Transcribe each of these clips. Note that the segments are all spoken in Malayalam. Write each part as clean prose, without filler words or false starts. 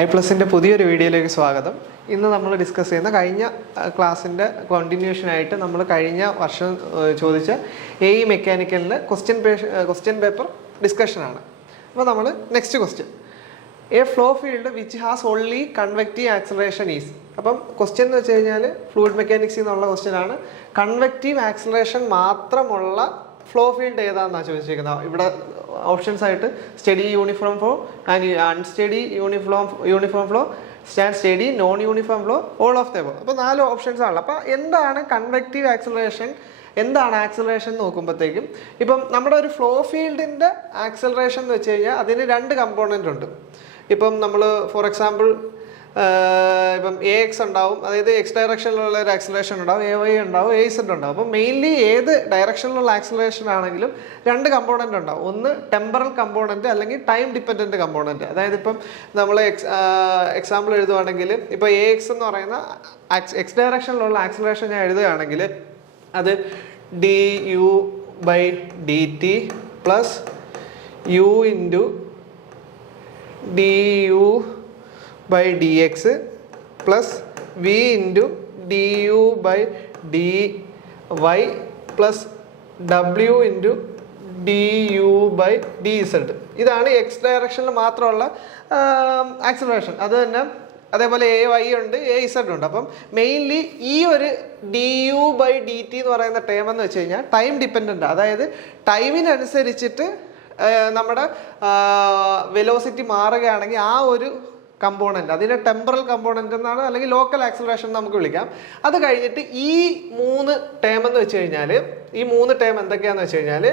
ഐപ്ലസിൻ്റെ പുതിയൊരു വീഡിയോയിലേക്ക് സ്വാഗതം. ഇന്ന് നമ്മൾ ഡിസ്കസ് ചെയ്യുന്ന കഴിഞ്ഞ ക്ലാസ്സിൻ്റെ കണ്ടിന്യൂഷനായിട്ട് നമ്മൾ കഴിഞ്ഞ വർഷം ചോദിച്ച മെക്കാനിക്കലിൻ്റെ ക്വസ്റ്റ്യൻ പേപ്പർ ഡിസ്കഷനാണ്. അപ്പോൾ നമ്മൾ next question, A flow field which has only convective acceleration is. അപ്പം ക്വസ്റ്റ്യൻ എന്ന് വെച്ച് കഴിഞ്ഞാൽ ഫ്ലൂയിഡ് മെക്കാനിക്സിൽ നിന്നുള്ള ക്വസ്റ്റ്യനാണ്. കൺവെക്റ്റീവ് ആക്സലറേഷൻ മാത്രമുള്ള ഫ്ലോ ഫീൽഡ് ഏതാണെന്നാണ് ചോദിച്ചിരിക്കുന്നത്. ഇവിടെ ഓപ്ഷൻസ് ആയിട്ട് study uniform flow and unsteady uniform flow, stand study, non uniform flow, all of the above. അപ്പോൾ 4 ഓപ്ഷൻസ് ആണല്ലോ. അപ്പോൾ എന്താണ് കൺവെക്റ്റീവ് ആക്സലറേഷൻ, എന്താണ് ആക്സലറേഷൻ നോക്കുമ്പോഴത്തേക്കും, ഇപ്പം നമ്മുടെ ഒരു ഫ്ലോ ഫീൽഡിൻ്റെ ആക്സലറേഷൻ എന്ന് വെച്ച് കഴിഞ്ഞാൽ അതിന് 2 കമ്പോണൻ്റ് ഉണ്ട്. ഇപ്പം നമ്മൾ ഫോർ എക്സാമ്പിൾ ഇപ്പം AX ഉണ്ടാവും, അതായത് എക്സ് ഡയറക്ഷനിലുള്ള ഒരു ആക്സലറേഷൻ ഉണ്ടാവും, AY ഉണ്ടാവും, AZ ഉണ്ടാവും. അപ്പം മെയിൻലി ഏത് ഡയറക്ഷനിലുള്ള ആക്സലറേഷൻ ആണെങ്കിലും 2 കമ്പോണൻ്റ് ഉണ്ടാവും. ഒന്ന് ടെമ്പറൽ കമ്പോണൻറ്റ് അല്ലെങ്കിൽ ടൈം ഡിപ്പെൻഡൻറ്റ് കമ്പോണൻറ്റ്. അതായത് ഇപ്പം നമ്മൾ എക്സാമ്പിൾ എഴുതുവാണെങ്കിൽ ഇപ്പോൾ AX എന്ന് പറയുന്ന എക്സ് ഡയറക്ഷനിലുള്ള ആക്സലറേഷൻ ഞാൻ എഴുതുകയാണെങ്കിൽ അത് du/dt plus u into du/dx plus v into du/dy plus w into du/dz. ഇതാണ് എക്സ് ഡയറക്ഷനിൽ മാത്രമുള്ള ആക്സലറേഷൻ. അത് തന്നെ അതേപോലെ AY ഉണ്ട്, AZ ഉണ്ട്. അപ്പം മെയിൻലി ഈ ഒരു du/dt എന്ന് പറയുന്ന ടേം എന്ന് വെച്ച് കഴിഞ്ഞാൽ ടൈം ഡിപ്പെൻഡൻ്റ്. അതായത് ടൈമിനനുസരിച്ചിട്ട് നമ്മുടെ വെലോസിറ്റി മാറുകയാണെങ്കിൽ ആ ഒരു കമ്പോണൻറ്റ്, അതിനെ ടെമ്പറൽ കമ്പോണൻറ്റ് എന്നാണ് അല്ലെങ്കിൽ ലോക്കൽ ആക്സലറേഷൻ നമുക്ക് വിളിക്കാം. അത് കഴിഞ്ഞിട്ട് ഈ 3 ടേം എന്ന് വെച്ച് കഴിഞ്ഞാൽ, ഈ 3 ടേം എന്തൊക്കെയാണെന്ന് വെച്ച് കഴിഞ്ഞാൽ,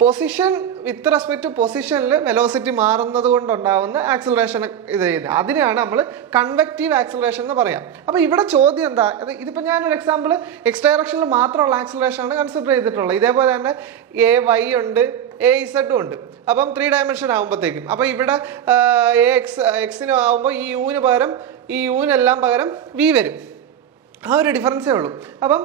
പൊസിഷൻ വിത്ത് റെസ്പെക്ട് ടു പൊസിഷനിൽ വെലോസിറ്റി മാറുന്നത് കൊണ്ടുണ്ടാവുന്ന ആക്സലറേഷൻ ഇത് ചെയ്യുന്നത്, അതിനെയാണ് നമ്മൾ കൺവെക്റ്റീവ് ആക്സലറേഷൻ എന്ന് പറയാം. അപ്പോൾ ഇവിടെ ചോദ്യം എന്താ, ഇതിപ്പോൾ ഞാനൊരു എക്സാമ്പിൾ എക്സ് ഡയറക്ഷനിൽ മാത്രമുള്ള ആക്സലറേഷൻ ആണ് കൺസിഡർ ചെയ്തിട്ടുള്ളത്. ഇതേപോലെ തന്നെ AY ഉണ്ട്, AZ ഉണ്ട്. അപ്പം 3 ഡയമെൻഷൻ ആകുമ്പോഴത്തേക്കും അപ്പോൾ ഇവിടെ എക്സിന് ആകുമ്പോൾ ഈ യുവിന് പകരം ഈ യുവിനെല്ലാം പകരം V വരും. ആ ഒരു ഡിഫറൻസേ ഉള്ളൂ. അപ്പം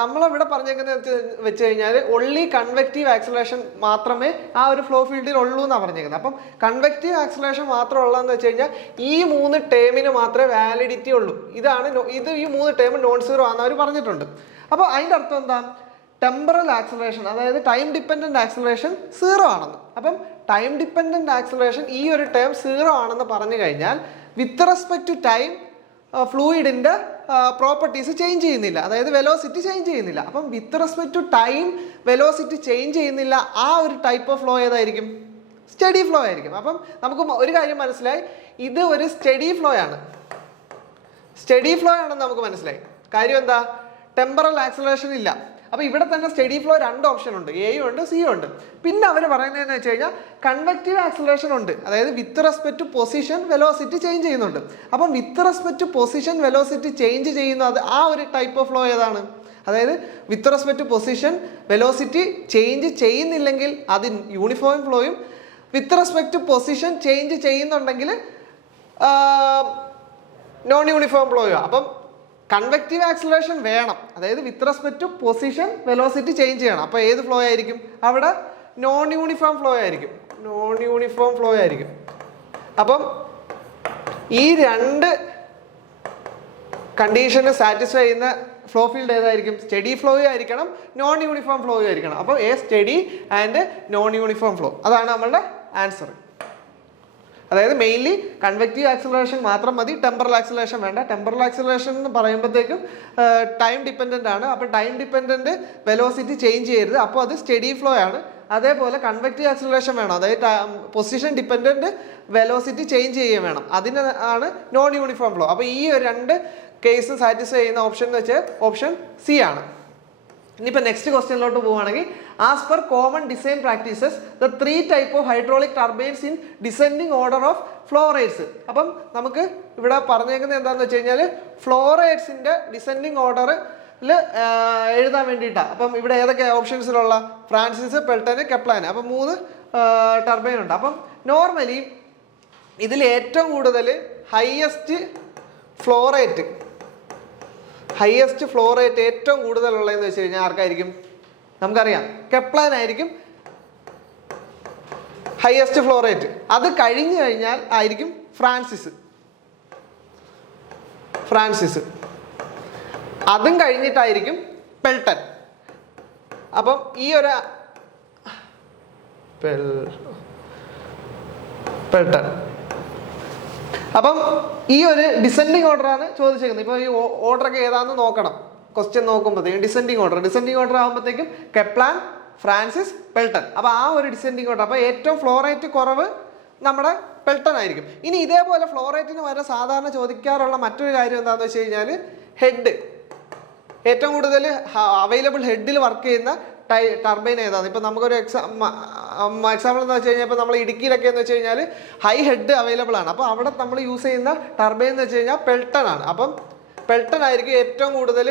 നമ്മളിവിടെ പറഞ്ഞേക്കുന്നത് വെച്ച് കഴിഞ്ഞാൽ ഒൺലി കൺവെക്റ്റീവ് ആക്സലറേഷൻ മാത്രമേ ആ ഒരു ഫ്ലോ ഫീൽഡിൽ ഉള്ളൂ എന്നാണ് പറഞ്ഞേക്കുന്നത്. അപ്പം കൺവെക്റ്റീവ് ആക്സലറേഷൻ മാത്രം ഉള്ളതെന്ന് വെച്ച് കഴിഞ്ഞാൽ ഈ 3 ടേമിന് മാത്രമേ വാലിഡിറ്റി ഉള്ളൂ. ഈ 3 ടേം നോൺ സീറോ ആണെന്ന് അവർ പറഞ്ഞിട്ടുണ്ട്. അപ്പോൾ അതിൻ്റെ അർത്ഥം എന്താ, ടെമ്പറൽ ആക്സലറേഷൻ അതായത് ടൈം ഡിപ്പെൻഡൻറ്റ് ആക്സലറേഷൻ 0 ആണെന്ന്. അപ്പം ടൈം ഡിപ്പെൻഡൻറ്റ് ആക്സലറേഷൻ ഈ ഒരു ടേം 0 ആണെന്ന് പറഞ്ഞു കഴിഞ്ഞാൽ വിത്ത് റെസ്പെക്ട് ടു ടൈം ഫ്ലൂയിഡിൻ്റെ പ്രോപ്പർട്ടീസ് ചേഞ്ച് ചെയ്യുന്നില്ല, അതായത് വെലോസിറ്റി ചേഞ്ച് ചെയ്യുന്നില്ല. അപ്പം with respect to time velocity change ചെയ്യുന്നില്ല, ആ ഒരു ടൈപ്പ് ഓഫ് ഫ്ലോ ഏതായിരിക്കും, സ്റ്റഡി ഫ്ലോ ആയിരിക്കും. അപ്പം നമുക്ക് ഒരു കാര്യം മനസ്സിലായി, ഇത് ഒരു സ്റ്റഡി ഫ്ലോ ആണ്, സ്റ്റഡി ഫ്ലോ ആണെന്ന് നമുക്ക് മനസ്സിലായി. കാര്യം എന്താ, ടെമ്പറൽ ആക്സലറേഷൻ ഇല്ല. അപ്പോൾ ഇവിടെ തന്നെ സ്റ്റഡി ഫ്ലോ 2 ഓപ്ഷൻ ഉണ്ട്, എയും ഉണ്ട്, സിയും ഉണ്ട്. പിന്നെ അവർ പറയുന്നതെന്ന് വെച്ച് കഴിഞ്ഞാൽ കൺവെക്റ്റീവ് ആക്സലറേഷൻ ഉണ്ട്, അതായത് with respect to position velocity change ചെയ്യുന്നുണ്ട്. അപ്പം with respect to position velocity change ചെയ്യുന്ന ആ ഒരു ടൈപ്പ് ഓഫ് ഫ്ലോ ഏതാണ്, അതായത് with respect to position velocity change ചെയ്യുന്നില്ലെങ്കിൽ അത് യൂണിഫോം ഫ്ലോയും, with respect to position change ചെയ്യുന്നുണ്ടെങ്കിൽ നോൺ യൂണിഫോം ഫ്ലോയും. അപ്പം കൺവെക്റ്റീവ് ആക്സലറേഷൻ വേണം, അതായത് with respect to position velocity change ചെയ്യണം. അപ്പോൾ ഏത് ഫ്ലോ ആയിരിക്കും, അവിടെ നോൺ യൂണിഫോം ഫ്ലോ ആയിരിക്കും, നോൺ യൂണിഫോം ഫ്ലോ ആയിരിക്കും. അപ്പം ഈ 2 കണ്ടീഷന് സാറ്റിസ്ഫൈ ചെയ്യുന്ന ഫ്ലോ ഫീൽഡ് ഏതായിരിക്കും, സ്റ്റഡി ഫ്ലോയും ആയിരിക്കണം, നോൺ യൂണിഫോം ഫ്ലോയും ആയിരിക്കണം. അപ്പോൾ study and non uniform flow, അതാണ് നമ്മളുടെ ആൻസർ. അതായത് മെയിൻലി കൺവെക്റ്റീവ് ആക്സലറേഷൻ മാത്രം മതി, ടെമ്പറൽ ആക്സലറേഷൻ വേണ്ട. ടെമ്പറൽ ആക്സലറേഷൻ എന്ന് പറയുമ്പോഴത്തേക്കും ടൈം ഡിപ്പെൻഡൻ്റ് ആണ്. അപ്പോൾ ടൈം ഡിപ്പെൻഡൻറ്റ് വെലോസിറ്റി ചേഞ്ച് ചെയ്യരുത്, അപ്പോൾ അത് സ്റ്റഡി ഫ്ലോ ആണ്. അതേപോലെ കൺവെക്റ്റീവ് ആക്സലറേഷൻ വേണം, അതായത് പൊസിഷൻ ഡിപ്പെൻഡൻറ്റ് വെലോസിറ്റി ചേഞ്ച് ചെയ്യുകയും വേണം, അതിനാണ് നോൺ യൂണിഫോം ഫ്ലോ. അപ്പോൾ ഈ 2 കേസ് സാറ്റിസ്ഫൈ ചെയ്യുന്ന ഓപ്ഷൻ എന്ന് വെച്ചാൽ ഓപ്ഷൻ സി ആണ്. ഇനിയിപ്പോൾ നെക്സ്റ്റ് ക്വസ്റ്റ്യനിലോട്ട് പോവുകയാണെങ്കിൽ, as per common design practices the 3 type of hydraulic turbines in descending order of flow rates. അപ്പം നമുക്ക് ഇവിടെ പറഞ്ഞേക്കുന്നത് എന്താണെന്ന് വെച്ച് കഴിഞ്ഞാൽ ഫ്ലോ റേറ്റ്സിൻ്റെ ഡിസെൻഡിങ് ഓർഡറിൽ എഴുതാൻ വേണ്ടിയിട്ടാണ്. അപ്പം ഇവിടെ ഏതൊക്കെ ഓപ്ഷൻസിലുള്ള, ഫ്രാൻസിസ്, പെൽട്ടന്, കെപ്ലാന്, അപ്പം 3 ടർബൈൻ ഉണ്ട്. അപ്പം നോർമലി ഇതിൽ ഏറ്റവും കൂടുതൽ ഹയസ്റ്റ് ഫ്ലോ റേറ്റ് ഏറ്റവും കൂടുതലുള്ളതെന്ന് വെച്ച് കഴിഞ്ഞാൽ ആർക്കായിരിക്കും, നമുക്കറിയാം കെപ്ലാൻ ആയിരിക്കും ഹയസ്റ്റ് ഫ്ലോ റേറ്റ്. അത് കഴിഞ്ഞു കഴിഞ്ഞാൽ ആയിരിക്കും ഫ്രാൻസിസ്. അതും കഴിഞ്ഞിട്ടായിരിക്കും പെൽട്ടൺ. അപ്പം ഈ ഒരു പെൽട്ടൺ. അപ്പം ഈ ഒരു ഡിസെൻഡിങ് ഓർഡറാണ് ചോദിച്ചേക്കുന്നത്. ഇപ്പോൾ ഈ ഓർഡറൊക്കെ ഏതാണെന്ന് നോക്കണം ക്വസ്റ്റ്യൻ നോക്കുമ്പോഴത്തേക്കും. ഡിസെൻഡിങ് ഓർഡർ ആകുമ്പോഴത്തേക്കും കെപ്ലാൻ, ഫ്രാൻസിസ്, പെൽട്ടൺ. അപ്പോൾ ആ ഒരു ഡിസെൻഡിങ് ഓർഡർ. അപ്പോൾ ഏറ്റവും ഫ്ലോ റേറ്റ് കുറവ് നമ്മുടെ പെൽട്ടൺ ആയിരിക്കും. ഇനി ഇതേപോലെ ഫ്ലോ റേറ്റിന് വരെ സാധാരണ ചോദിക്കാറുള്ള മറ്റൊരു കാര്യം എന്താണെന്ന് വെച്ച് കഴിഞ്ഞാൽ ഹെഡ്. ഏറ്റവും കൂടുതൽ അവൈലബിൾ ഹെഡിൽ വർക്ക് ചെയ്യുന്ന ടർബൈൻ ഏതാണ്? ഇപ്പം നമുക്കൊരു എക്സാമ്പിൾ എന്ന് വെച്ച് കഴിഞ്ഞാൽ ഇപ്പോൾ നമ്മൾ ഇടുക്കിയിലൊക്കെ എന്ന് വെച്ച് കഴിഞ്ഞാൽ ഹൈ ഹെഡ് അവൈലബിൾ ആണ്. അപ്പോൾ അവിടെ നമ്മൾ യൂസ് ചെയ്യുന്ന ടർബൈൻ എന്ന് വെച്ച് കഴിഞ്ഞാൽ പെൽട്ടൺ ആണ്. അപ്പം പെൽട്ടൺ ആയിരിക്കും ഏറ്റവും കൂടുതൽ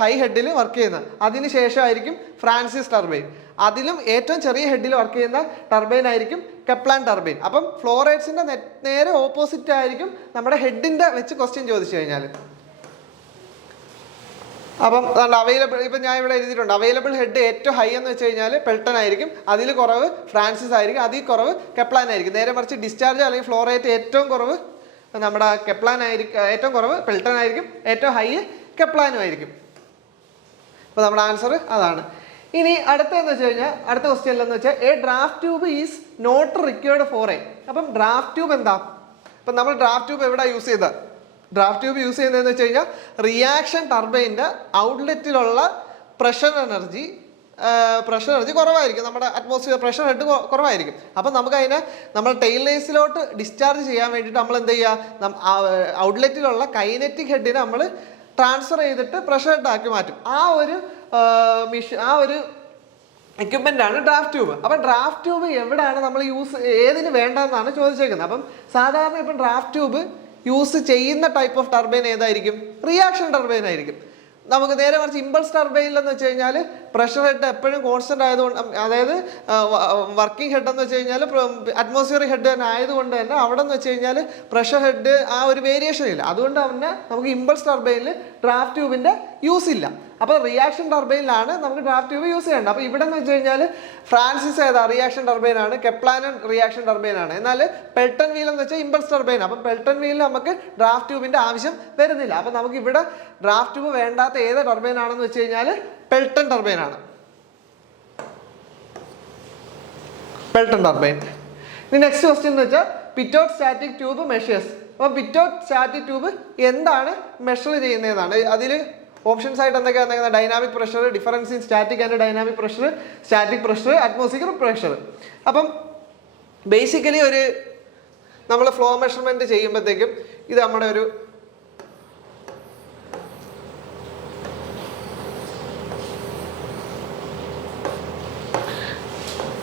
ഹൈ ഹെഡിൽ വർക്ക് ചെയ്യുന്നത്. അതിന് ശേഷമായിരിക്കും ഫ്രാൻസിസ് ടർബൈൻ. അതിലും ഏറ്റവും ചെറിയ ഹെഡിൽ വർക്ക് ചെയ്യുന്ന ടർബൈൻ ആയിരിക്കും കെപ്ലാൻ ടർബൈൻ. അപ്പം ഫ്ലോ റേറ്റ്സിന്റെ നേരെ ഓപ്പോസിറ്റ് ആയിരിക്കും നമ്മുടെ ഹെഡിന്റെ വെച്ച് ക്വസ്റ്റ്യൻ ചോദിച്ചു കഴിഞ്ഞാൽ. അപ്പം അവൈലബിൾ, ഇപ്പം ഞാൻ ഇവിടെ എഴുതിയിട്ടുണ്ട്, അവൈലബിൾ ഹെഡ് ഏറ്റവും ഹൈ എന്ന് വെച്ച് കഴിഞ്ഞാൽ പെൽട്ടൺ ആയിരിക്കും, അതിൽ കുറവ് ഫ്രാൻസിസ് ആയിരിക്കും, അതിൽ കുറവ് കെപ്ലാൻ ആയിരിക്കും. നേരെ മറിച്ച് ഡിസ്ചാർജ് അല്ലെങ്കിൽ ഫ്ലോ റേറ്റ് ഏറ്റവും കുറവ് നമ്മുടെ കെപ്ലാൻ ആയിരിക്കും, ഏറ്റവും കുറവ് പെൽട്ടൺ ആയിരിക്കും, ഏറ്റവും ഹൈ കെപ്ലാനും ആയിരിക്കും. അപ്പോൾ നമ്മുടെ ആൻസർ അതാണ്. ഇനി അടുത്തതെന്ന് വെച്ച് കഴിഞ്ഞാൽ അടുത്ത ക്വസ്റ്റ്യനിലെന്ന് വെച്ചാൽ a draft tube is not required for a. അപ്പം ഡ്രാഫ്റ്റ് ട്യൂബ് എന്താ? അപ്പം നമ്മൾ ഡ്രാഫ്റ്റ് ട്യൂബ് എവിടെ യൂസ് ചെയ്തത്? ഡ്രാഫ്റ്റ് ട്യൂബ് യൂസ് ചെയ്യുന്നതെന്ന് വെച്ച് കഴിഞ്ഞാൽ റിയാക്ഷൻ ടർബൈൻ്റെ ഔട്ട്ലെറ്റിലുള്ള പ്രഷർ എനർജി കുറവായിരിക്കും, നമ്മുടെ അറ്റ്മോസ്ഫിയർ പ്രഷർ ഹെഡ് കുറവായിരിക്കും. അപ്പം നമുക്കതിനെ നമ്മൾ ടെയിൽ ലേസിലോട്ട് ഡിസ്ചാർജ് ചെയ്യാൻ വേണ്ടിയിട്ട് നമ്മൾ എന്ത് ചെയ്യുക, ഔട്ട്ലെറ്റിലുള്ള കൈനറ്റിക് ഹെഡിനെ നമ്മൾ ട്രാൻസ്ഫർ ചെയ്തിട്ട് പ്രഷർ ഹെഡ് ആക്കി മാറ്റും. ആ ഒരു എക്യുപ്മെൻ്റ് ആണ് ഡ്രാഫ്റ്റ് ട്യൂബ്. അപ്പം ഡ്രാഫ്റ്റ് ട്യൂബ് എവിടെയാണ് നമ്മൾ ഏതിന് വേണ്ടതെന്നാണ് ചോദിച്ചേക്കുന്നത്. അപ്പം സാധാരണ ഇപ്പം ഡ്രാഫ്റ്റ് ട്യൂബ് യൂസ് ചെയ്യുന്ന ടൈപ്പ് ഓഫ് ടർബൈൻ ഏതായിരിക്കും? റിയാക്ഷൻ ടർബൈൻ ആയിരിക്കും. നമുക്ക് നേരെ മറിച്ച് ഇമ്പൾസ് ടർബൈനിലെന്ന് വെച്ച് കഴിഞ്ഞാൽ പ്രഷർ ഹെഡ് എപ്പോഴും കോൺസ്റ്റന്റ് ആയതുകൊണ്ട്, അതായത് വർക്കിംഗ് ഹെഡ് എന്ന് വെച്ച് കഴിഞ്ഞാൽ അറ്റ്മോസ്ഫിയറിക് ഹെഡ് തന്നെ ആയതുകൊണ്ട് തന്നെ അവിടെ എന്ന് വെച്ച് കഴിഞ്ഞാൽ പ്രഷർ ഹെഡ് ആ ഒരു വേരിയേഷൻ ഇല്ല. അതുകൊണ്ട് തന്നെ നമുക്ക് ഇമ്പൾസ് ടർബൈനിൽ ഡ്രാഫ്റ്റ് ട്യൂബിൻ്റെ യൂസ് ഇല്ല. അപ്പോൾ റിയാക്ഷൻ ടർബൈനിലാണ് നമുക്ക് ഡ്രാഫ്റ്റ് ട്യൂബ് യൂസ് ചെയ്യേണ്ടത്. അപ്പോൾ ഇവിടെ എന്ന് വെച്ച് കഴിഞ്ഞാൽ ഫ്രാൻസിസ് ഏതാ? റിയാക്ഷൻ ടർബൈനാണ്. കെപ്ലാനും റിയാക്ഷൻ ടർബൈനാണ്. എന്നാൽ പെൽട്ടൺ വീൽ എന്ന് വെച്ചാൽ ഇമ്പൾസ് ടർബൈൻ. അപ്പം പെൽട്ടൺ വീലിൽ നമുക്ക് ഡ്രാഫ്റ്റ് ട്യൂബിൻ്റെ ആവശ്യം വരുന്നില്ല. അപ്പം നമുക്ക് ഇവിടെ ഡ്രാഫ്റ്റ് ട്യൂബ് വേണ്ടാത്ത ഏത് ടർബൈൻ ആണെന്ന് വെച്ച് കഴിഞ്ഞാൽ പെൽട്ടൺ ടർബൈനാണ്. Pelton turbine. ഇനി നെക്സ്റ്റ് ക്വസ്റ്റ്യൻ എന്ന് വെച്ചാൽ പിറ്റോട്ട് സ്റ്റാറ്റിക് ട്യൂബ് മെഷേഴ്സ്. അപ്പോൾ പിറ്റോട്ട് സ്റ്റാറ്റിക് ട്യൂബ് എന്താണ് മെഷർ ചെയ്യുന്നതാണ്? അതിൽ ഓപ്ഷൻസ് ആയിട്ട് എന്തൊക്കെയാണ്? Dynamic pressure, difference in static and dynamic pressure, static pressure, atmospheric pressure. അപ്പം ബേസിക്കലി നമ്മൾ ഫ്ലോ മെഷർമെന്റ് ചെയ്യുമ്പോഴത്തേക്കും ഇത് നമ്മുടെ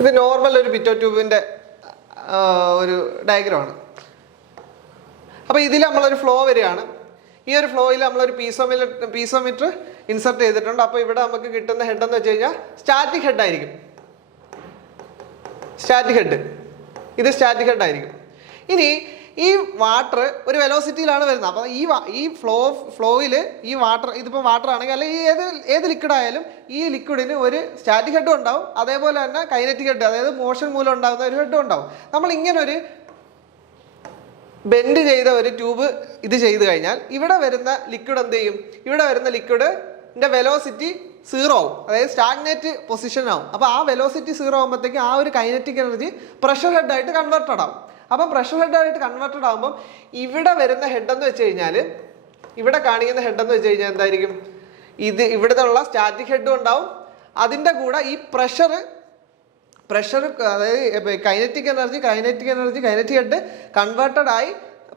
ഇത് നോർമൽ ഒരു പിറ്റോ ട്യൂബിൻ്റെ ഒരു ഡയഗ്രമാണ്. അപ്പോൾ ഇതിൽ നമ്മളൊരു ഫ്ലോ വരികയാണ്. ഈ ഒരു ഫ്ലോയിൽ നമ്മളൊരു പീസോമീറ്റർ ഇൻസർട്ട് ചെയ്തിട്ടുണ്ട്. അപ്പോൾ ഇവിടെ നമുക്ക് കിട്ടുന്ന ഹെഡ് എന്ന് വെച്ച് കഴിഞ്ഞാൽ സ്റ്റാറ്റിക് ഹെഡ് ആയിരിക്കും. സ്റ്റാറ്റിക് ഹെഡ്, ഇത് സ്റ്റാറ്റിക് ഹെഡ് ആയിരിക്കും. ഇനി ഈ വാട്ടർ ഒരു വെലോസിറ്റിയിലാണ് വരുന്നത്. അപ്പോൾ ഈ ഫ്ലോയിൽ ഈ വാട്ടർ, ഇതിപ്പോൾ വാട്ടർ ആണെങ്കിൽ അല്ലെങ്കിൽ ഏത് ലിക്വിഡ് ആയാലും ഈ ലിക്വിഡിന് ഒരു സ്റ്റാറ്റിക് ഹെഡും ഉണ്ടാവും, അതേപോലെ തന്നെ കൈനറ്റിക് ഹെഡ്, അതായത് മോഷൻ മൂലം ഉണ്ടാകുന്ന ഒരു ഹെഡും ഉണ്ടാവും. നമ്മൾ ഇങ്ങനൊരു ബെൻഡ് ചെയ്ത ഒരു ട്യൂബ് ഇത് ചെയ്ത് കഴിഞ്ഞാൽ ഇവിടെ വരുന്ന ലിക്വിഡ് എന്ത് ചെയ്യും? ഇവിടെ വരുന്ന ലിക്വിഡിൻ്റെ വെലോസിറ്റി 0 ആവും, അതായത് സ്റ്റാഗ്നേറ്റ് പൊസിഷൻ ആവും. അപ്പോൾ ആ വെലോസിറ്റി 0 ആകുമ്പോഴത്തേക്ക് ആ ഒരു കൈനറ്റിക് എനർജി പ്രഷർ ഹെഡായിട്ട് കൺവേർട്ടഡ് ആവും. അപ്പം പ്രഷർ ഹെഡായിട്ട് കൺവേർട്ടഡ് ആകുമ്പം ഇവിടെ വരുന്ന ഹെഡ് എന്ന് വെച്ച് കഴിഞ്ഞാൽ, ഇവിടെ കാണിക്കുന്ന ഹെഡ് എന്ന് വെച്ച് കഴിഞ്ഞാൽ എന്തായിരിക്കും? ഇവിടുത്തെ ഉള്ള സ്റ്റാറ്റിക് ഹെഡും ഉണ്ടാവും, അതിൻ്റെ കൂടെ ഈ പ്രഷർ, അതായത് കൈനറ്റിക് ഹെഡ് കൺവേർട്ടഡ് ആയി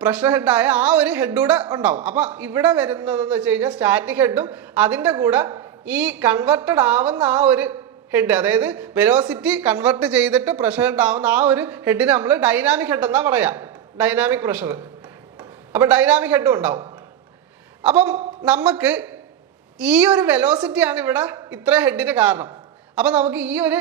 പ്രഷർ ഹെഡായ ആ ഒരു ഹെഡൂടെ ഉണ്ടാവും. അപ്പം ഇവിടെ വരുന്നതെന്ന് വെച്ച് കഴിഞ്ഞാൽ സ്റ്റാറ്റിക് ഹെഡും അതിൻ്റെ കൂടെ ഈ കൺവേർട്ടഡ് ആവുന്ന ആ ഒരു ഹെഡ്, അതായത് വെലോസിറ്റി കൺവേർട്ട് ചെയ്തിട്ട് പ്രഷർ ഹെഡ് ആവുന്ന ആ ഒരു ഹെഡിന് നമ്മൾ ഡൈനാമിക് ഹെഡ് എന്നാ പറയാം, ഡൈനാമിക് പ്രഷർ. അപ്പം ഡൈനാമിക് ഹെഡും ഉണ്ടാവും. അപ്പം നമുക്ക് ഈ ഒരു വെലോസിറ്റിയാണ് ഇവിടെ ഇത്ര ഹെഡിന് കാരണം. അപ്പം നമുക്ക് ഈ ഒരു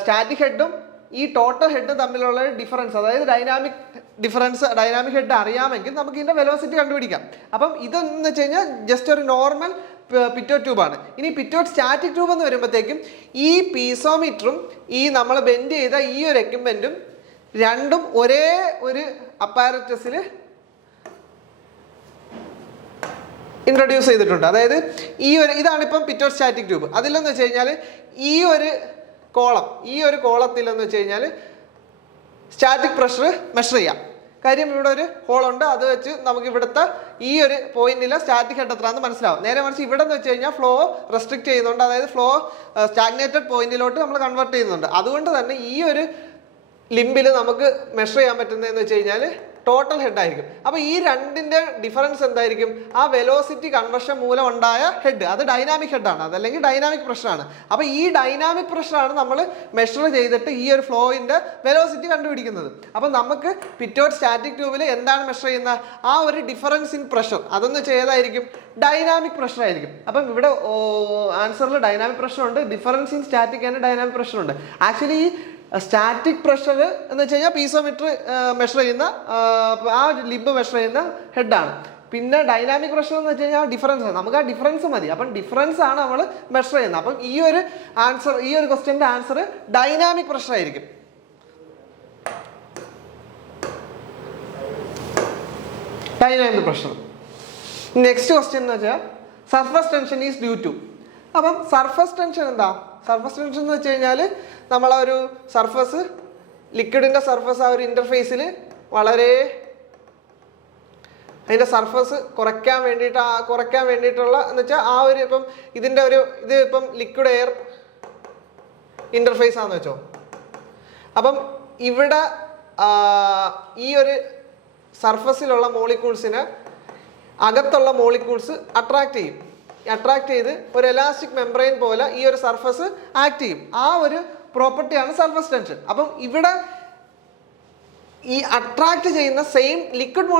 സ്റ്റാറ്റിക് ഹെഡും ഈ ടോട്ടൽ ഹെഡും തമ്മിലുള്ള ഡിഫറൻസ്, അതായത് ഡൈനാമിക് ഹെഡ് അറിയാമെങ്കിൽ നമുക്ക് ഇതിൻ്റെ വെലോസിറ്റി കണ്ടുപിടിക്കാം. അപ്പം ഇതെന്ന് വെച്ച് കഴിഞ്ഞാൽ ജസ്റ്റ് ഒരു നോർമൽ പിറ്റോട്ട് ട്യൂബാണ്. ഇനി പിറ്റോട്ട് സ്റ്റാറ്റിക് ട്യൂബ് എന്ന് വരുമ്പോഴത്തേക്കും ഈ പീസോമീറ്ററും ഈ നമ്മൾ ബെൻഡ് ചെയ്ത ഈ ഒരു എക്യുപ്മെൻറ്റും രണ്ടും ഒരേ ഒരു അപ്പാരറ്റസിൽ ഇൻട്രൊഡ്യൂസ് ചെയ്തിട്ടുണ്ട്. അതായത് ഇതാണിപ്പം പിറ്റോസ്റ്റാറ്റിക് ട്യൂബ്. അതിലെന്ന് വെച്ച് കഴിഞ്ഞാൽ ഈ ഒരു കോളത്തിലെന്ന് വെച്ച് കഴിഞ്ഞാൽ സ്റ്റാറ്റിക് പ്രഷർ മെഷർ ചെയ്യാം. കാര്യം ഇവിടെ ഒരു ഹോളുണ്ട്, അത് വെച്ച് നമുക്ക് ഇവിടുത്തെ ഈ ഒരു പോയിന്റിലെ സ്റ്റാറ്റിക് ഹെഡ് എത്രയാണെന്ന് മനസ്സിലാവും. നേരെ മറിച്ച് ഇവിടെ എന്ന് വെച്ച് കഴിഞ്ഞാൽ ഫ്ലോ റെസ്ട്രിക്ട് ചെയ്യുന്നുണ്ട്, അതായത് ഫ്ലോ സ്റ്റാഗ്നേറ്റഡ് പോയിന്റിലോട്ട് നമ്മൾ കൺവേർട്ട് ചെയ്യുന്നുണ്ട്. അതുകൊണ്ട് തന്നെ ഈ ഒരു ലിംബിൽ നമുക്ക് മെഷർ ചെയ്യാൻ പറ്റുന്നതെന്ന് വെച്ച് കഴിഞ്ഞാൽ ടോട്ടൽ ഹെഡ് ആയിരിക്കും. അപ്പോൾ ഈ രണ്ടിൻ്റെ ഡിഫറൻസ് എന്തായിരിക്കും? ആ വെലോസിറ്റി കൺവേർഷൻ മൂലം ഉണ്ടായ ഹെഡ്, അത് ഡൈനാമിക് ഹെഡാണ്, അതല്ലെങ്കിൽ ഡൈനാമിക് പ്രഷറാണ്. അപ്പോൾ ഈ ഡൈനാമിക് പ്രഷറാണ് നമ്മൾ മെഷർ ചെയ്തിട്ട് ഈ ഒരു ഫ്ലോയിൻ്റെ വെലോസിറ്റി കണ്ടുപിടിക്കുന്നത്. അപ്പോൾ നമുക്ക് പിറ്റോട്ട് സ്റ്റാറ്റിക് ട്യൂബിൽ എന്താണ് മെഷർ ചെയ്യുന്നത്? ആ ഒരു ഡിഫറൻസ് ഇൻ പ്രഷർ, അതെന്ന് വെച്ചാൽ ഏതായിരിക്കും? ഡൈനാമിക് പ്രഷർ ആയിരിക്കും. അപ്പം ഇവിടെ ആൻസറിൽ ഡൈനാമിക് പ്രഷർ ഉണ്ട്, difference in static and dynamic pressure ഉണ്ട്. ആക്ച്വലി സ്റ്റാറ്റിക് പ്രഷർ എന്ന് വെച്ച് കഴിഞ്ഞാൽ പീസോമീറ്റർ മെഷർ ചെയ്യുന്ന ആ ലിബ് മെഷർ ചെയ്യുന്ന ഹെഡാണ്. പിന്നെ ഡൈനാമിക് പ്രഷർ എന്ന് വെച്ച് കഴിഞ്ഞാൽ ഡിഫറൻസ്, നമുക്ക് ആ ഡിഫറൻസ് മതി. അപ്പം ഡിഫറൻസ് ആണ് നമ്മൾ മെഷർ ചെയ്യുന്നത്. അപ്പം ഈ ഒരു ക്വസ്റ്റ്യൻ്റെ ആൻസർ ഡൈനാമിക് പ്രഷർ ആയിരിക്കും. Dynamic pressure. നെക്സ്റ്റ് ക്വസ്റ്റ്യൻ എന്ന് വെച്ചാൽ surface tension is due to. അപ്പം സർഫസ് ടെൻഷൻ എന്താ? സർഫസ് ടെൻഷൻ എന്ന് വെച്ച് കഴിഞ്ഞാൽ നമ്മളാ ഒരു സർഫസ്, ലിക്വിഡിൻ്റെ സർഫസ് ആ ഒരു ഇൻ്റർഫേസിൽ വളരെ അതിൻ്റെ സർഫസ് കുറയ്ക്കാൻ വേണ്ടിയിട്ടുള്ള എന്ന് വെച്ചാൽ ആ ഒരു ഇപ്പം ഇത് ഇപ്പം ലിക്വിഡ് എയർ ഇൻ്റർഫേസ് ആണെന്ന് വെച്ചോ. അപ്പം ഇവിടെ ഈ ഒരു സർഫസിലുള്ള മോളിക്യൂൾസിനെ അകത്തുള്ള മോളിക്യൂൾസ് അട്രാക്ട് ചെയ്ത് ഒരു എലാസ്റ്റിക് മെംബ്രെയിൻ പോലെ ഈ ഒരു സർഫസ് ആക്ട് ചെയ്യും. ആ ഒരു പ്രോപ്പർട്ടിയാണ് സർഫസ് ടെൻഷൻ. അപ്പം ഇവിടെ ഈ അട്രാക്ട് ചെയ്യുന്ന സെയിം ലിക്വിഡ്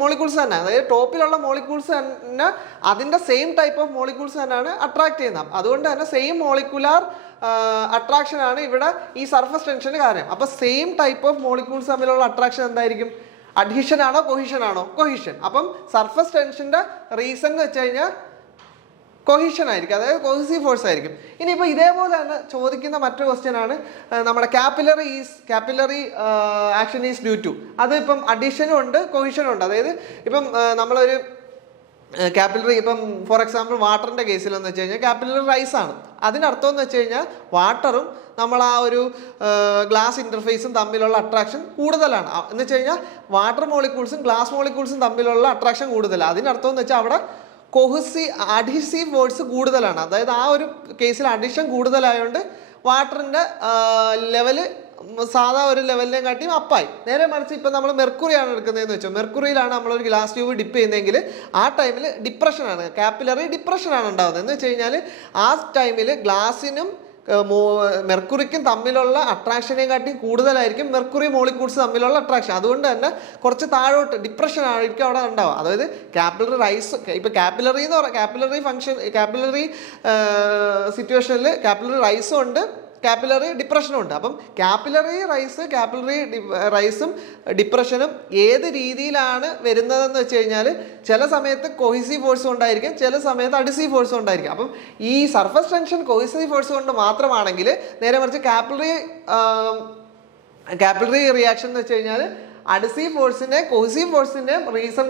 മോളിക്യൂൾസ് തന്നെ, അതായത് ടോപ്പിലുള്ള മോളിക്യൂൾസ് തന്നെ അതിൻ്റെ സെയിം ടൈപ്പ് ഓഫ് മോളിക്യൂൾസ് തന്നെയാണ് അട്രാക്ട് ചെയ്യുന്നത്. അതുകൊണ്ട് തന്നെ സെയിം മോളിക്കുലാർ അട്രാക്ഷൻ ആണ് ഇവിടെ ഈ സർഫസ് ടെൻഷന് കാരണം. അപ്പോൾ സെയിം ടൈപ്പ് ഓഫ് മോളിക്യൂൾസ് തമ്മിലുള്ള അട്രാക്ഷൻ എന്തായിരിക്കും? അഡ്ഹീഷൻ ആണോ കൊഹീഷൻ ആണോ? കൊഹീഷൻ. അപ്പം സർഫസ് ടെൻഷൻ്റെ റീസൺ എന്ന് വെച്ച് കഴിഞ്ഞാൽ കൊഹീഷൻ ആയിരിക്കും, അതായത് കൊഹീസീവ് ഫോഴ്സ് ആയിരിക്കും. ഇനിയിപ്പോൾ ഇതേപോലെ തന്നെ ചോദിക്കുന്ന മറ്റൊരു ക്വസ്റ്റ്യൻ ആണ് നമ്മുടെ capillary action is due to. അത് ഇപ്പം അഡീഷനും ഉണ്ട് കൊഹീഷനും ഉണ്ട്. അതായത് ഇപ്പം നമ്മളൊരു കാപ്പിലറി, ഇപ്പം ഫോർ എക്സാമ്പിൾ വാട്ടറിൻ്റെ കേസിലെന്ന് വെച്ച് കഴിഞ്ഞാൽ കാപ്പിലറി റൈസ് ആണ്. അതിനർത്ഥം എന്ന് വെച്ച് കഴിഞ്ഞാൽ വാട്ടറും നമ്മൾ ആ ഒരു ഗ്ലാസ് ഇൻ്റർഫേസും തമ്മിലുള്ള അട്രാക്ഷൻ കൂടുതലാണ്. എന്ന് വെച്ച് കഴിഞ്ഞാൽ വാട്ടർ മോളിക്യൂൾസും ഗ്ലാസ് മോളിക്യൂൾസും തമ്മിലുള്ള അട്രാക്ഷൻ കൂടുതലാണ്. അതിനർത്ഥം എന്ന് വെച്ചാൽ അവിടെ അഡീസീവ് ഫോഴ്സ് കൂടുതലാണ്. അതായത് ആ ഒരു കേസിൽ അഡീഷൻ കൂടുതലായതുകൊണ്ട് വാട്ടറിൻ്റെ ലെവല് സാധാ ഒരു ലെവലിനെ കാട്ടിയും അപ്പായി. നേരെ മറിച്ച് ഇപ്പം നമ്മൾ മെർക്കുറിയാണ് എടുക്കുന്നതെന്ന് വെച്ചോ, മെർക്കുറിയിലാണ് നമ്മളൊരു ഗ്ലാസ് ട്യൂബ് ഡിപ്പ് ചെയ്യുന്നതെങ്കിൽ ആ ടൈമിൽ ഡിപ്രഷനാണ്, കാപ്പിലറി ഡിപ്രഷനാണ് ഉണ്ടാകുന്നത്. എന്ന് വെച്ച് കഴിഞ്ഞാൽ ആ ടൈമിൽ ഗ്ലാസിനും മെർക്കുറിക്കും തമ്മിലുള്ള അട്രാക്ഷനെ കാട്ടി കൂടുതലായിരിക്കും മെർക്കുറി മോളിക്യൂൾസ് തമ്മിലുള്ള അട്രാക്ഷൻ. അതുകൊണ്ട് തന്നെ കുറച്ച് താഴോട്ട് ഡിപ്രഷൻ ആയിരിക്കും അവിടെ ഉണ്ടാവുക. അതായത് കാപ്പിലറി റൈസ്, ഇപ്പോൾ കാപ്പിലറി കാപ്പിലറി സിറ്റുവേഷനിൽ കാപ്പിലറി റൈസും ഉണ്ട്, കാപ്പിലറി ഡിപ്രഷനും ഉണ്ട്. അപ്പം കാപ്പിലറി റൈസും ഡിപ്രഷനും ഏത് രീതിയിലാണ് വരുന്നതെന്ന് വെച്ച് കഴിഞ്ഞാൽ ചില സമയത്ത് കൊഹീസീവ് ഫോഴ്സ് കൊണ്ടായിരിക്കും, ചില സമയത്ത് അഡിസീവ് ഫോഴ്സ് കൊണ്ടായിരിക്കും. അപ്പം ഈ സർഫസ് ടെൻഷൻ കൊഹീസീവ് ഫോഴ്സ് കൊണ്ട് മാത്രമാണെങ്കിൽ, നേരെ മറിച്ച് കാപ്പിലറി റിയാക്ഷൻ എന്ന് വെച്ച് കഴിഞ്ഞാൽ അഡിസീവ് ഫോഴ്സിൻ്റെ കൊഹീസീവ് ഫോഴ്സിൻ്റെ റീസൺ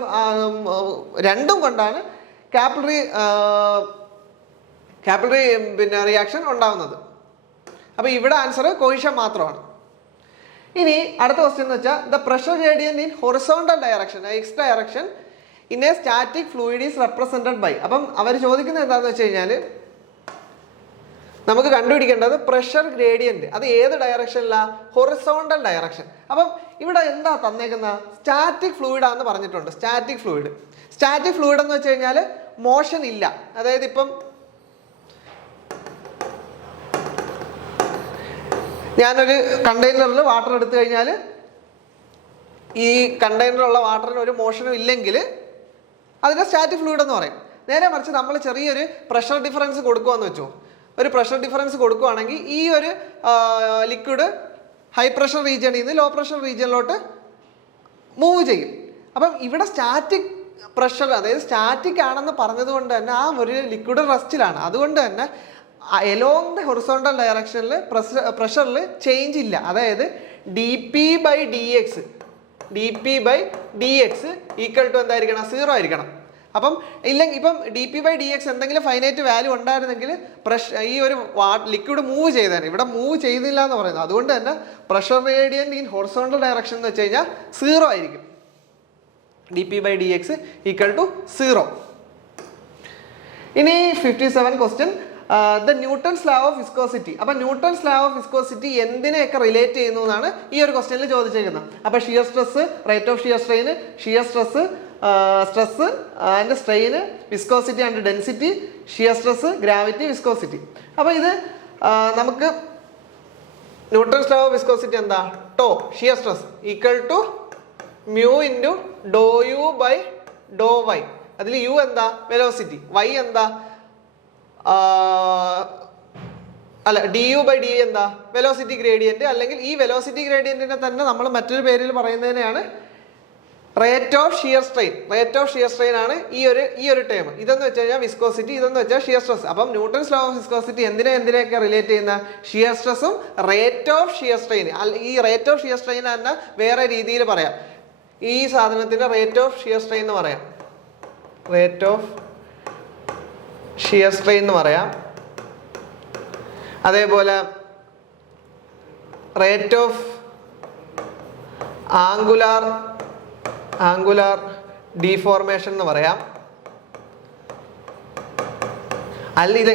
രണ്ടും കൊണ്ടാണ് കാപ്പിലറി റിയാക്ഷൻ ഉണ്ടാകുന്നത്. അപ്പോൾ ഇവിടെ ആൻസർ കൊഹീഷൻ മാത്രമാണ്. ഇനി അടുത്ത ക്വസ്റ്റ്യൻ എന്ന് വെച്ചാൽ the pressure gradient in horizontal direction x direction in a static fluid is represented by. അപ്പം അവർ ചോദിക്കുന്നത് എന്താണെന്ന് വെച്ച് കഴിഞ്ഞാൽ നമുക്ക് കണ്ടുപിടിക്കേണ്ടത് പ്രഷർ ഗ്രേഡിയന്റ് അത് ഏത് ഡയറക്ഷനിലാണ്? Horizontal direction. അപ്പം ഇവിടെ എന്താ തന്നേക്കുന്നത്? സ്റ്റാറ്റിക് ഫ്ലൂയിഡാന്ന് പറഞ്ഞിട്ടുണ്ട്. സ്റ്റാറ്റിക് ഫ്ലൂയിഡ് എന്ന് വെച്ച് കഴിഞ്ഞാൽ മോഷൻ ഇല്ല. അതായത് ഇപ്പം ഞാനൊരു കണ്ടെയ്നറിൽ വാട്ടർ എടുത്തു കഴിഞ്ഞാൽ ഈ കണ്ടെയ്നറിലുള്ള വാട്ടറിന് ഒരു മോഷനും ഇല്ലെങ്കിൽ അതിനെ സ്റ്റാറ്റിക് ഫ്ലൂയിഡ് എന്ന് പറയും. നേരെ മറിച്ച് നമ്മൾ ചെറിയൊരു പ്രഷർ ഡിഫറൻസ് കൊടുക്കുകയെന്ന് വെച്ചോ, ഒരു പ്രഷർ ഡിഫറൻസ് കൊടുക്കുകയാണെങ്കിൽ ഈ ഒരു ലിക്വിഡ് ഹൈ പ്രഷർ റീജിയണിൽ നിന്ന് ലോ പ്രഷർ റീജിയനിലോട്ട് മൂവ് ചെയ്യും. അപ്പം ഇവിടെ സ്റ്റാറ്റിക് പ്രഷർ, അതായത് സ്റ്റാറ്റിക് ആണെന്ന് പറഞ്ഞതുകൊണ്ട് തന്നെ ആ ഒരു ലിക്വിഡ് റെസ്റ്റിലാണ്. അതുകൊണ്ട് തന്നെ എലോങ് ദ ഹൊറിസോണ്ടൽ ഡയറക്ഷനിൽ പ്രഷറിൽ ചേഞ്ച് ഇല്ല. അതായത് d p by d x equal to എന്തായിരിക്കണം? 0 ആയിരിക്കണം. അപ്പം ഇല്ലെങ്കിൽ ഇപ്പം dp/dx എന്തെങ്കിലും ഫൈനൈറ്റ് വാല്യൂ ഉണ്ടായിരുന്നെങ്കിൽ ഈ ഒരു ലിക്വിഡ് മൂവ് ചെയ്തേനെ. ഇവിടെ മൂവ് ചെയ്തില്ല എന്ന് പറയുന്നത്. അതുകൊണ്ട് തന്നെ pressure gradient in horizontal direction എന്ന് വെച്ച് കഴിഞ്ഞാൽ 0 ആയിരിക്കും. dp/dx = 0. ഇനി 57 question, the Newton's law of viscosity. അപ്പം ന്യൂട്ടൺസ് ലോ ഓഫ് വിസ്കോസിറ്റി എന്തിനെയൊക്കെ റിലേറ്റ് ചെയ്യുന്നു എന്നാണ് ഈ ഒരു ക്വസ്റ്റ്യനിൽ ചോദിച്ചിരിക്കുന്നത്. അപ്പോൾ shear stress, rate of shear strain, shear stress, stress and strain, viscosity and density, shear stress, gravity, viscosity. അപ്പോൾ ഇത് നമുക്ക് ന്യൂട്ടൺസ് ലോ ഓഫ് വിസ്കോസിറ്റി എന്താ? Tau shear stress = μ × ∂u/∂y. അതിൽ u എന്താ? വെലോസിറ്റി. y എന്താ? അല്ല, du/d എന്താ? Velocity gradient. അല്ലെങ്കിൽ ഈ വെലോസിറ്റി ഗ്രേഡിയന്റിനെ തന്നെ നമ്മൾ മറ്റൊരു പേരിൽ പറയുന്നതിനെയാണ് rate of shear strain. Rate of shear strain ആണ് ഈ ഒരു ടേം. ഇതെന്ന് വെച്ച് കഴിഞ്ഞാൽ വിസ്കോസിറ്റി, ഇതെന്ന് വെച്ചാൽ ഷിയർ സ്ട്രെസ്. അപ്പം ന്യൂട്ടൺസ് ലോ ഓഫ് വിസ്കോസിറ്റി എന്തിനെയൊക്കെ റിലേറ്റ് ചെയ്യുന്ന? ഷിയർ സ്ട്രെസ്സും റേറ്റ് ഓഫ് ഷിയർ സ്ട്രെയിൻ. ഈ റേറ്റ് ഓഫ് ഷിയർ സ്ട്രെയിൻ തന്നെ വേറെ രീതിയിൽ പറയാം. ഈ സാധനത്തിന്റെ റേറ്റ് ഓഫ് ഷിയർ സ്ട്രെയിൻ എന്ന് പറയാം. റേറ്റ് ഓഫ് ഷിയർ സ്ട്രെയിൻ എന്ന് പറയാം. അതേപോലെ റേറ്റ് ഓഫ് ആംഗുലാർ ഡീഫോർമേഷൻ എന്ന് പറയാം.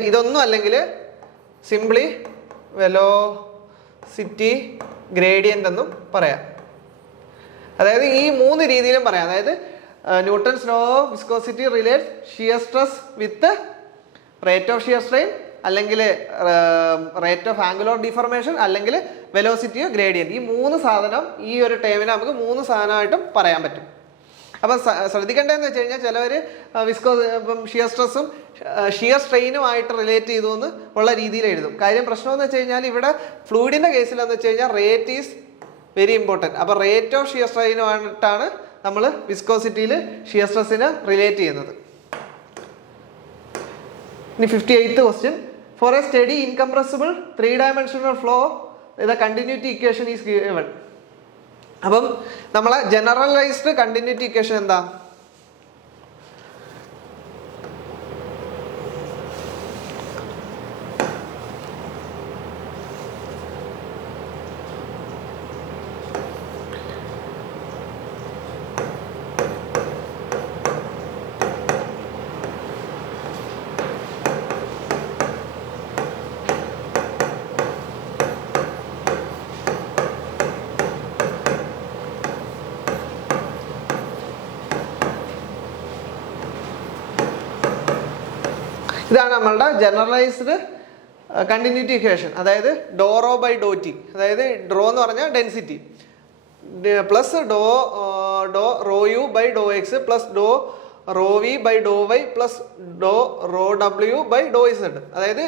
ഇതൊന്നും അല്ലെങ്കിൽ സിംപ്ലി വെലോസിറ്റി ഗ്രേഡിയന്റ് എന്നും പറയാം. അതായത് ഈ 3 രീതിയിലും പറയാം. അതായത് Newton's law of viscosity relates shear stress with rate of shear strain, അല്ലെങ്കിൽ റേറ്റ് ഓഫ് ആംഗുലർ ഡിഫോർമേഷൻ, അല്ലെങ്കിൽ വെലോസിറ്റി ഗ്രേഡിയന്റ്. ഈ 3 സാധനം ഈ ഒരു ടേമിനെ നമുക്ക് 3 സാധനമായിട്ടും പറയാൻ പറ്റും. അപ്പം ശ്രദ്ധിക്കേണ്ടതെന്ന് വെച്ച് കഴിഞ്ഞാൽ ചിലവർ ഷിയർ സ്ട്രെസ്സും ഷിയർ സ്ട്രെയിനുമായിട്ട് റിലേറ്റ് ചെയ്തു എന്ന് ഉള്ള രീതിയിൽ എഴുതും. കാര്യം പ്രശ്നമെന്ന് വെച്ച് കഴിഞ്ഞാൽ ഇവിടെ ഫ്ലൂയിഡിൻ്റെ കേസിലെന്ന് വെച്ച് കഴിഞ്ഞാൽ റേറ്റ് ഈസ് വെരി ഇമ്പോർട്ടൻറ്റ്. അപ്പോൾ റേറ്റ് ഓഫ് ഷിയർ സ്ട്രെയിനുമായിട്ടാണ് നമ്മൾ വിസ്കോസിറ്റിയിൽ ഷിയർ സ്ട്രെസ്സിനെ റിലേറ്റ് ചെയ്യുന്നത്. ഇനി 58th question, for a steady incompressible 3-dimensional flow the continuity equation is given. അപ്പം നമ്മളെ ജനറലൈസ്ഡ് കണ്ടിന്യൂറ്റി ഇക്വേഷൻ എന്താ? ഇതാണ് നമ്മളുടെ ജനറലൈസ്ഡ് കണ്ടിന്യൂറ്റി ഇക്വേഷൻ. അതായത് ∂ρ/∂t. അതായത് ഡ്രോ എന്ന് പറഞ്ഞാൽ density plus ∂ρu/∂x plus ∂ρv/∂y plus ∂ρw/∂z. അതായത്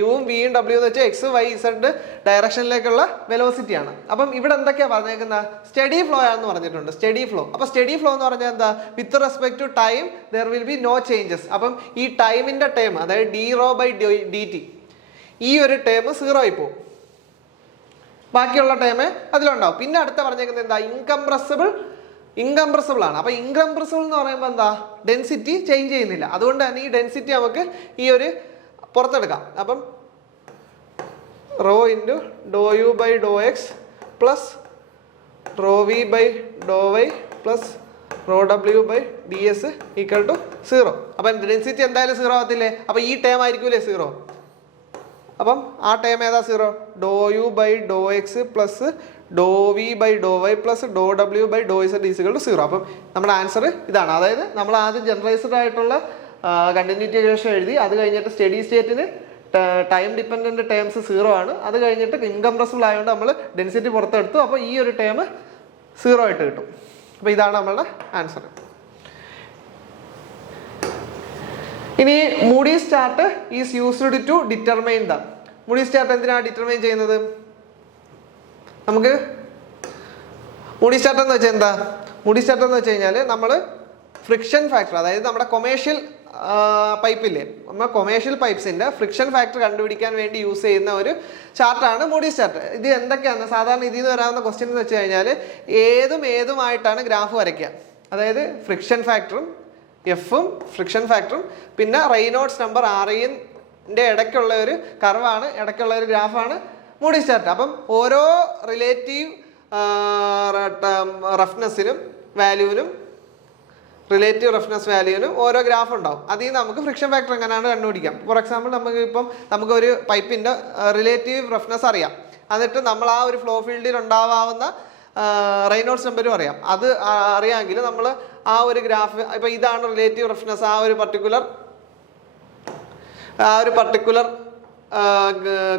യുവും വിയും ഡബ്ല്യു എന്ന് വെച്ചാൽ എക്സ് വൈ ഇസഡ് ഡയറക്ഷനിലേക്കുള്ള വെലോസിറ്റിയാണ്. അപ്പം ഇവിടെ എന്തൊക്കെയാണ് പറഞ്ഞേക്കുന്നത്? സ്റ്റഡി ഫ്ലോ ആണെന്ന് പറഞ്ഞിട്ടുണ്ട്. Steady flow. അപ്പോൾ സ്റ്റഡി ഫ്ലോ എന്ന് പറഞ്ഞാൽ എന്താ? With respect to time there will be no changes. അപ്പം ഈ ടൈമിൻ്റെ ടേം, അതായത് d(ρ/dt) ഈ ഒരു ടേം 0 ആയി പോകും. ബാക്കിയുള്ള ടേം അതിലുണ്ടാവും. പിന്നെ അടുത്ത പറഞ്ഞേക്കുന്നത് എന്താ? ഇൻകംപ്രസിബിൾ ആണ്. അപ്പോൾ ഇൻകംപ്രസിബിൾ എന്ന് പറയുമ്പോൾ എന്താ? ഡെൻസിറ്റി ചേഞ്ച് ചെയ്യുന്നില്ല. അതുകൊണ്ട് തന്നെ ഈ ഡെൻസിറ്റി നമുക്ക് ഈ ഒരു പുറത്തെടുക്കാം. അപ്പം ρ × ∂u/∂x plus ρv/∂y plus ρw/ds = 0. അപ്പം ഡെൻസിറ്റി എന്തായാലും 0 ആകത്തില്ലേ? അപ്പം ഈ ടേം ആയിരിക്കൂലേ 0. അപ്പം ആ ടേം ഏതാ 0? ∂u/∂x plus ∂v/∂y plus ∂w/∂z = 0. അപ്പം നമ്മുടെ ആൻസർ ഇതാണ്. അതായത് നമ്മൾ ആദ്യം ജനറലൈസ്ഡ് ആയിട്ടുള്ള കണ്ടിന്യൂറ്റി ഇക്വേഷൻ എഴുതി. അത് കഴിഞ്ഞിട്ട് സ്റ്റഡി സ്റ്റേറ്റിന് ടൈം ഡിപ്പെൻഡൻറ്റ് ടേംസ് 0 ആണ്. അത് കഴിഞ്ഞിട്ട് ഇൻകംപ്രസിബിൾ ആയതുകൊണ്ട് നമ്മൾ ഡെൻസിറ്റി പുറത്തെടുത്തു. അപ്പോൾ ഈ ഒരു ടേം 0 ആയിട്ട് കിട്ടും. അപ്പോൾ ഇതാണ് നമ്മളുടെ ആൻസർ. ഇനി Moody's chart is used to determine the. Moody's chart എന്തിനാണ് ഡിറ്റർമൈൻ ചെയ്യുന്നത്? നമുക്ക് മൂഡീസ് ചാർട്ട് എന്ന് വെച്ചാൽ എന്താ? മൂഡീസ് ചാർട്ട് എന്ന് വെച്ച് കഴിഞ്ഞാൽ നമ്മൾ ഫ്രിക്ഷൻ ഫാക്ടർ, അതായത് നമ്മുടെ കൊമേഴ്ഷ്യൽ പൈപ്പില്ലേ, നമ്മൾ കൊമേഴ്ഷ്യൽ പൈപ്പ്സിൻ്റെ ഫ്രിക്ഷൻ ഫാക്ടർ കണ്ടുപിടിക്കാൻ വേണ്ടി യൂസ് ചെയ്യുന്ന ഒരു ചാർട്ടാണ് മൂഡീസ് ചാർട്ട്. ഇത് എന്തൊക്കെയാണ് സാധാരണ ഇതിൽ നിന്ന് വരാവുന്ന ക്വസ്റ്റ്യൻ എന്ന് വെച്ച് കഴിഞ്ഞാൽ ഏതുമായിട്ടാണ് ഗ്രാഫ് വരയ്ക്കുക. അതായത് ഫ്രിക്ഷൻ ഫാക്ടറും എഫും ഫ്രിക്ഷൻ ഫാക്ടറും പിന്നെ റെയ്നോൾഡ്സ് നമ്പർ REന്റെ ഇടയ്ക്കുള്ള ഒരു കർവാണ്, ഇടയ്ക്കുള്ള ഒരു ഗ്രാഫാണ് മൂഡീസ് ചാർട്ട്. അപ്പം ഓരോ റിലേറ്റീവ് റഫ്നെസ്സിനും വാല്യൂവിനും റിലേറ്റീവ് റഫ്നെസ് വാല്യൂവിനും ഓരോ ഗ്രാഫ് ഉണ്ടാവും. അതിൽ നിന്ന് നമുക്ക് ഫ്രിക്ഷൻ ഫാക്ടർ എങ്ങനെയാണ് കണ്ടുപിടിക്കാം. ഫോർ എക്സാമ്പിൾ നമുക്കൊരു പൈപ്പിൻ്റെ റിലേറ്റീവ് റഫ്നെസ് അറിയാം, എന്നിട്ട് നമ്മൾ ആ ഒരു ഫ്ലോ ഫീൽഡിൽ ഉണ്ടാവാവുന്ന റെയ്നോൾഡ്സ് നമ്പറും അറിയാം. അത് അറിയാമെങ്കിൽ നമ്മൾ ആ ഒരു ഗ്രാഫ്, ഇപ്പം ഇതാണ് റിലേറ്റീവ് റഫ്നെസ്, ആ ഒരു പർട്ടിക്കുലർ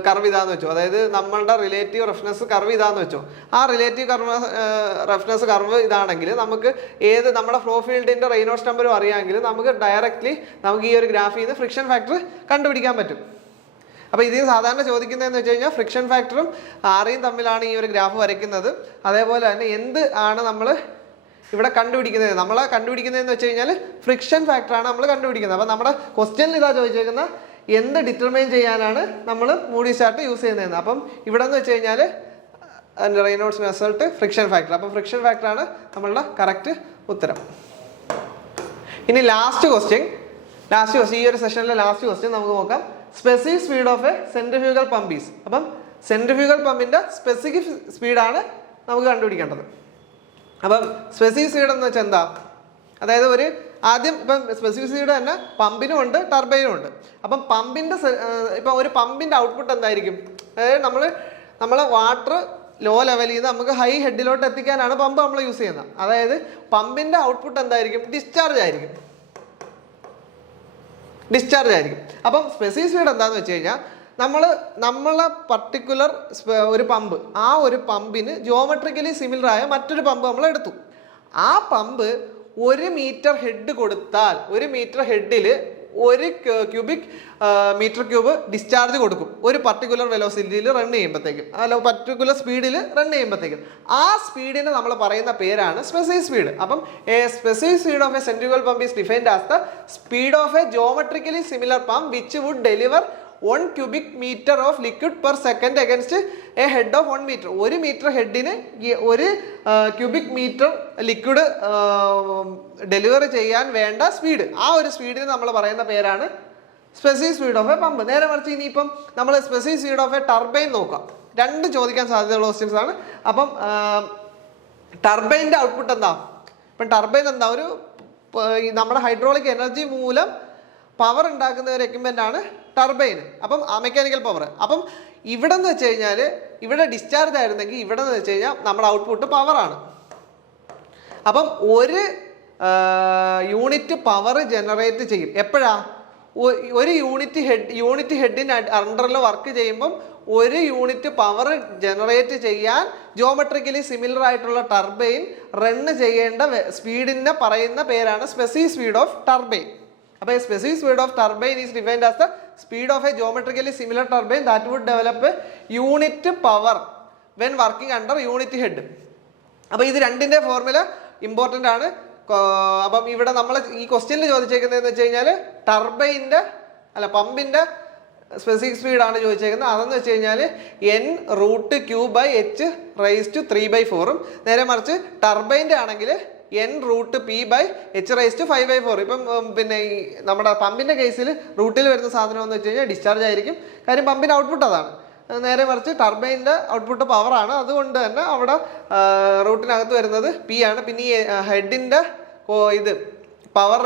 കർവ് ഇതാന്ന് വെച്ചോ, അതായത് നമ്മളുടെ റിലേറ്റീവ് റഫ്നെസ് കർവ് ഇതാന്ന് വെച്ചോ. ആ റിലേറ്റീവ് റഫ്നെസ് കർവ് ഇതാണെങ്കിൽ നമുക്ക് നമ്മുടെ ഫ്ലോ ഫീൽഡിന്റെ റെയ്നോൾഡ്സ് നമ്പറും അറിയാമെങ്കിൽ നമുക്ക് ഡയറക്റ്റ്ലി നമുക്ക് ഈ ഒരു ഗ്രാഫിൽ നിന്ന് ഫ്രിക്ഷൻ ഫാക്ടർ കണ്ടുപിടിക്കാൻ പറ്റും. അപ്പോൾ ഇതിൽ സാധാരണ ചോദിക്കുന്നതെന്ന് വെച്ച് കഴിഞ്ഞാൽ ഫ്രിക്ഷൻ ഫാക്ടറും REയും തമ്മിലാണ് ഈ ഒരു ഗ്രാഫ് വരയ്ക്കുന്നത്. അതേപോലെ തന്നെ എന്ത് ആണ് നമ്മൾ ഇവിടെ കണ്ടുപിടിക്കുന്നത്, നമ്മളെ കണ്ടുപിടിക്കുന്നതെന്ന് വെച്ച് കഴിഞ്ഞാൽ ഫ്രിക്ഷൻ ഫാക്ടറാണ് നമ്മൾ കണ്ടുപിടിക്കുന്നത്. അപ്പോൾ നമ്മുടെ ക്വസ്റ്റ്യനിൽ ഇതാ ചോദിച്ചേക്കുന്ന എന്ത് ഡിറ്റർമൈൻ ചെയ്യാനാണ് നമ്മൾ മൂഡീസ് ചാർട്ട് യൂസ് ചെയ്യുന്നതെന്ന്. അപ്പം ഇവിടെ എന്ന് വെച്ച് കഴിഞ്ഞാൽ റെയ്നോൾഡ്സ് റിസൾട്ട് ഫ്രിക്ഷൻ ഫാക്ടർ. അപ്പം ഫ്രിക്ഷൻ ഫാക്ടറാണ് നമ്മളുടെ കറക്റ്റ് ഉത്തരം. ഇനി ലാസ്റ്റ് ക്വസ്റ്റ്യൻ ഈ ഒരു സെഷനിലെ ലാസ്റ്റ് ക്വസ്റ്റ്യൻ നമുക്ക് നോക്കാം. Specific speed of a centrifugal pump is. അപ്പം സെൻട്രിഫ്യൂഗൽ പമ്പിന്റെ സ്പെസിഫിക് സ്പീഡാണ് നമുക്ക് കണ്ടുപിടിക്കേണ്ടത്. അപ്പം സ്പെസിഫിക് സ്പീഡ് എന്ന് വെച്ചാൽ എന്താ, അതായത് ആദ്യം ഇപ്പം സ്പെസിഫിക് സ്പീഡ് തന്നെ പമ്പിനും ഉണ്ട് ടർബൈനും ഉണ്ട്. അപ്പം ഒരു പമ്പിന്റെ ഔട്ട്പുട്ട് എന്തായിരിക്കും, അതായത് നമ്മൾ വാട്ടർ ലോ ലെവലിൽ നിന്ന് നമുക്ക് ഹൈ ഹെഡിലോട്ട് എത്തിക്കാനാണ് പമ്പ് നമ്മൾ യൂസ് ചെയ്യുന്നത്. അതായത് പമ്പിന്റെ ഔട്ട്പുട്ട് എന്തായിരിക്കും, ഡിസ്ചാർജ് ആയിരിക്കും. അപ്പം സ്പെസിഫിക് സ്പീഡ് എന്താണെന്ന് വെച്ച് കഴിഞ്ഞാൽ നമ്മളെ പർട്ടിക്കുലർ ഒരു പമ്പ്, ആ ഒരു പമ്പിന് ജിയോമെട്രിക്കലി സിമിലർ ആയ മറ്റൊരു പമ്പ് നമ്മൾ എടുത്തു. ആ പമ്പ് 1 മീറ്റർ ഹെഡ് കൊടുത്താൽ 1 മീറ്റർ ഹെഡിൽ 1 ക്യൂബിക് മീറ്റർ ക്യൂബ് ഡിസ്ചാർജ് കൊടുക്കും ഒരു പർട്ടിക്കുലർ വെലോസിറ്റിയിൽ റൺ ചെയ്യുമ്പോഴത്തേക്കും, അല്ല പർട്ടിക്കുലർ സ്പീഡിൽ റൺ ചെയ്യുമ്പോഴത്തേക്കും. ആ സ്പീഡിന് നമ്മൾ പറയുന്ന പേരാണ് സ്പെസിഫിക് സ്പീഡ്. അപ്പം specific speed of a centrifugal pump is defined as the speed of a geometrically similar pump which would deliver 1 cubic meter of liquid per second against a head of 1 meter. 1 metre ഹെഡിന് 1 ക്യൂബിക് മീറ്റർ ലിക്വിഡ് ഡെലിവർ ചെയ്യാൻ വേണ്ട സ്പീഡ്, ആ ഒരു സ്പീഡിന് നമ്മൾ പറയുന്ന പേരാണ് specific speed of a pump. നേരെ മറിച്ച് ഇനിയിപ്പം നമ്മൾ specific speed of a turbine നോക്കാം. 2 ചോദിക്കാൻ സാധ്യതയുള്ള ക്വസ്റ്റ്യൻസ് ആണ്. അപ്പം ടർബൈൻ്റെ ഔട്ട്പുട്ട് എന്താ, ഇപ്പം ടർബൈൻ എന്താ, നമ്മുടെ ഹൈഡ്രോളിക് എനർജി മൂലം പവർ ഉണ്ടാക്കുന്ന ഒരു എക്യുപ്മെൻ്റ് ആണ് ടർബൈൻ. അപ്പം മെക്കാനിക്കൽ പവർ. അപ്പം ഇവിടെ എന്ന് വെച്ച് കഴിഞ്ഞാൽ ഇവിടെ ഡിസ്ചാർജ് ആയിരുന്നെങ്കിൽ ഇവിടെ എന്ന് വെച്ച് കഴിഞ്ഞാൽ നമ്മുടെ ഔട്ട്പുട്ട് പവറാണ്. അപ്പം 1 യൂണിറ്റ് പവർ ജനറേറ്റ് ചെയ്യും എപ്പോഴാ, 1 യൂണിറ്റ് ഹെഡിന് അണ്ടറിൽ വർക്ക് ചെയ്യുമ്പം 1 യൂണിറ്റ് പവർ ജനറേറ്റ് ചെയ്യാൻ ജിയോമെട്രിക്കലി സിമിലർ ആയിട്ടുള്ള ടർബൈൻ റൺ ചെയ്യേണ്ട സ്പീഡിനെ പറയുന്ന പേരാണ് സ്പെസിഫിക് സ്പീഡ് ഓഫ് ടർബൈൻ. അപ്പോൾ specific speed of turbine is defined as the speed of a geometrically similar turbine that would develop unit power when working under unit head. അപ്പോൾ ഇത് രണ്ടിൻ്റെ ഫോർമുല ഇമ്പോർട്ടൻ്റ് ആണ്. അപ്പം ഇവിടെ നമ്മൾ ഈ ക്വസ്റ്റ്യനിൽ ചോദിച്ചേക്കുന്നതെന്ന് വെച്ച് കഴിഞ്ഞാൽ പമ്പിൻ്റെ സ്പെസിഫിക് സ്പീഡാണ് ചോദിച്ചേക്കുന്നത്. അതെന്ന് വെച്ച് കഴിഞ്ഞാൽ n√Q/h⁻³ നേരെ മറിച്ച് ടർബൈൻ്റെ ആണെങ്കിൽ n√P/h⁻5/4. ഇപ്പം പിന്നെ ഈ നമ്മുടെ പമ്പിൻ്റെ കേസിൽ റൂട്ടിൽ വരുന്ന സാധനം എന്ന് വെച്ച് കഴിഞ്ഞാൽ ഡിസ്ചാർജ് ആയിരിക്കും, കാര്യം പമ്പിൻ്റെ ഔട്ട്പുട്ട് അതാണ്. നേരെ മറിച്ച് ടർബൈൻ്റെ ഔട്ട്പുട്ട് പവറാണ്, അതുകൊണ്ട് തന്നെ അവിടെ റൂട്ടിനകത്ത് വരുന്നത് P ആണ്. പിന്നെ ഈ ഹെഡിൻ്റെ പവർ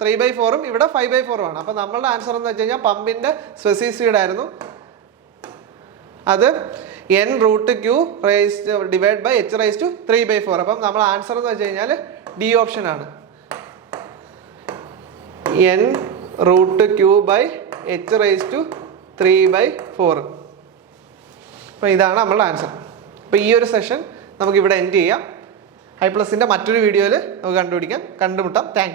3/4 ഇവിടെ 5/4 ആണ്. അപ്പം നമ്മളുടെ ആൻസർ എന്ന് വെച്ച് കഴിഞ്ഞാൽ പമ്പിൻ്റെ സ്പെസിഫിക് സ്പീഡ് ആയിരുന്നു അത് n√Q/h⁻3/4. അപ്പം നമ്മൾ ആൻസർ എന്ന് വെച്ച് കഴിഞ്ഞാൽ ഡി ഓപ്ഷൻ ആണ്, n√Q/h⁻3/4. അപ്പോൾ ഇതാണ് നമ്മളുടെ ആൻസർ. അപ്പോൾ ഈ ഒരു സെഷൻ നമുക്കിവിടെ എൻഡ് ചെയ്യാം. I+ന്റെ മറ്റൊരു വീഡിയോയിൽ നമുക്ക് കണ്ടുമുട്ടാം. Thank you.